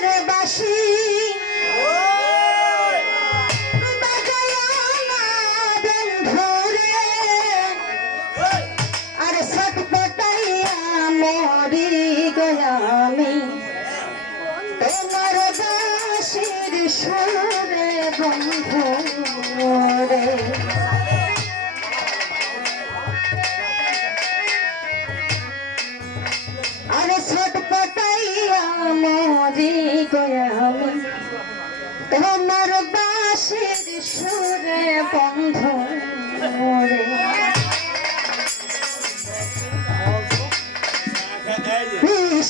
Bashir.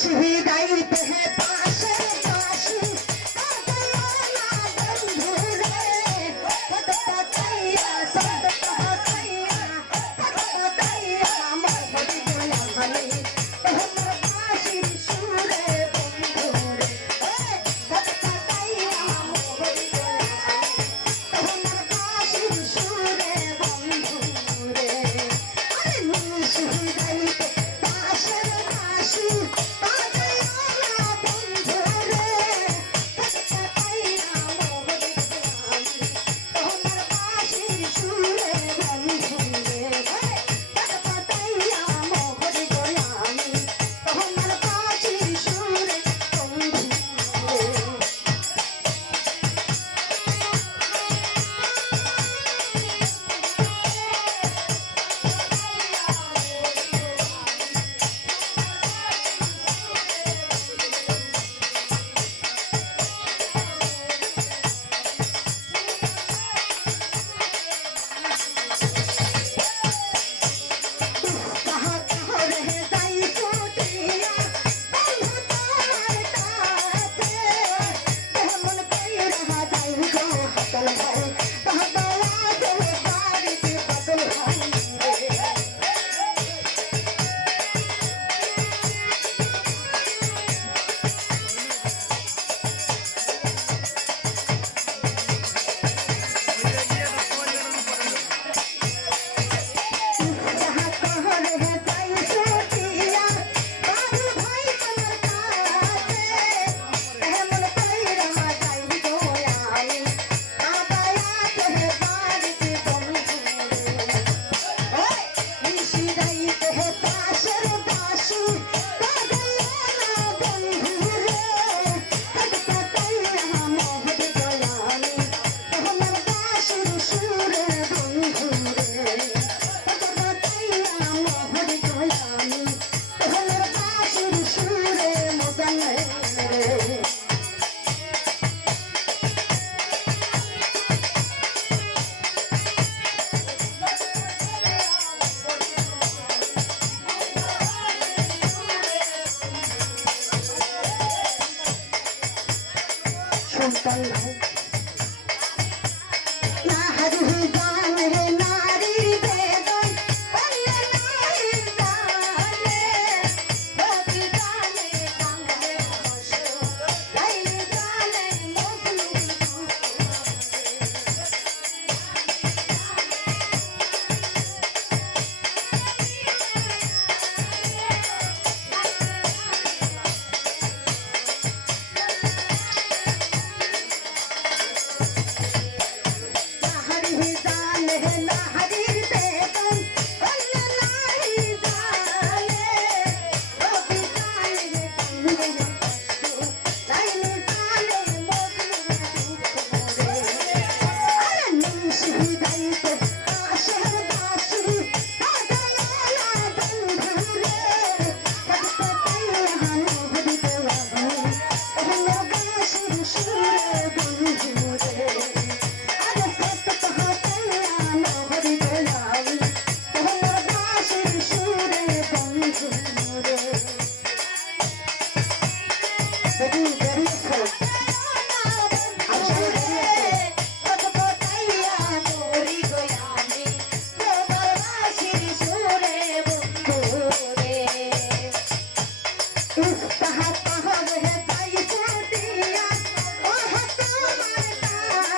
शहीदाई पे है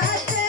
ಕಾಣುತ್ತೆ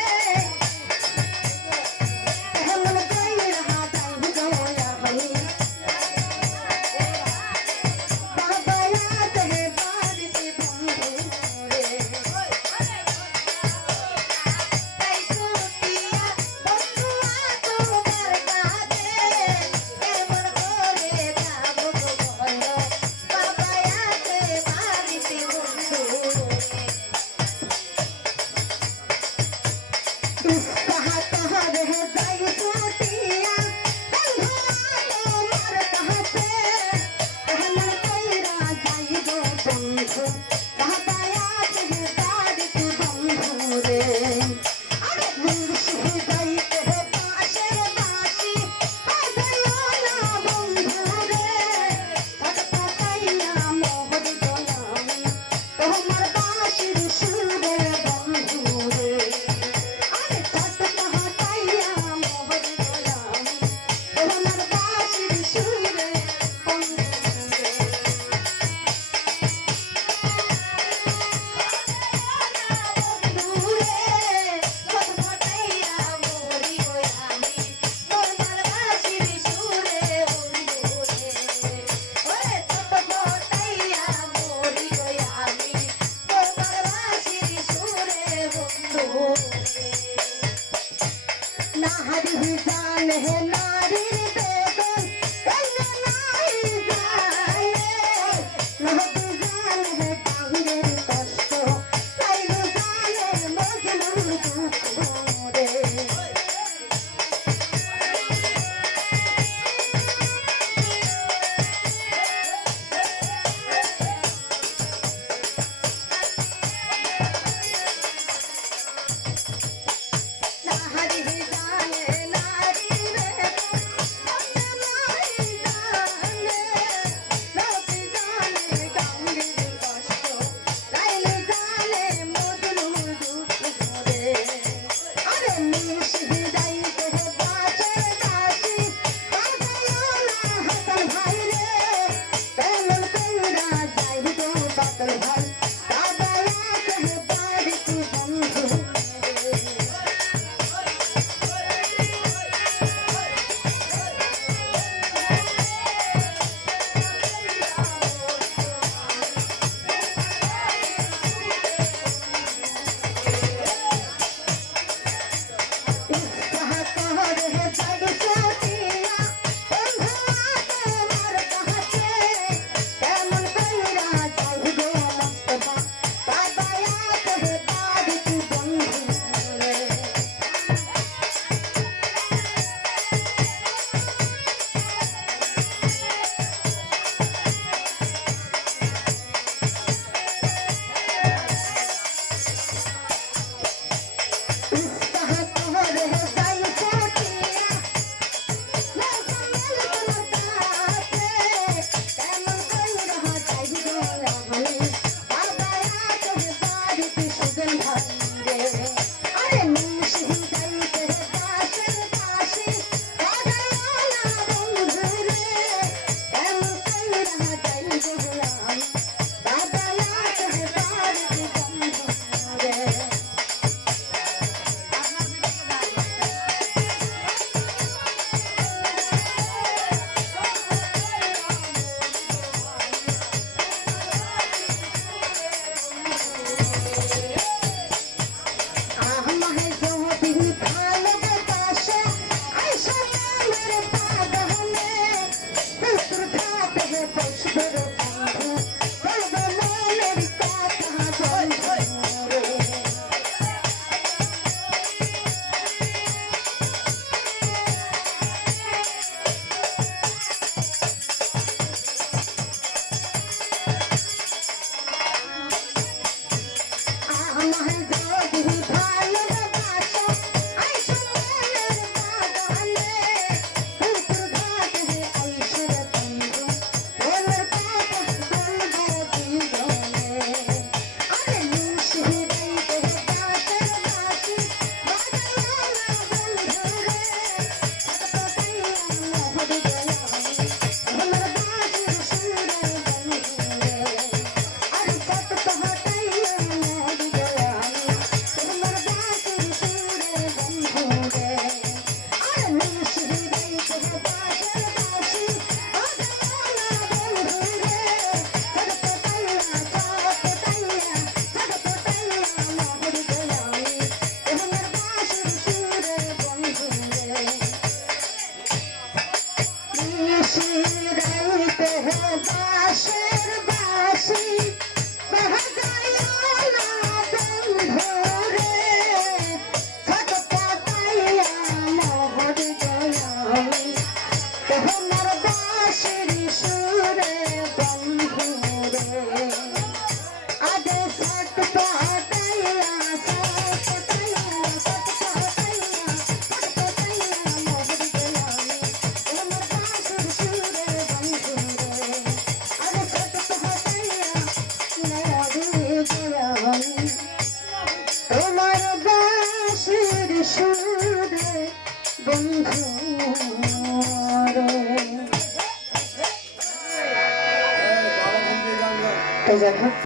দেখো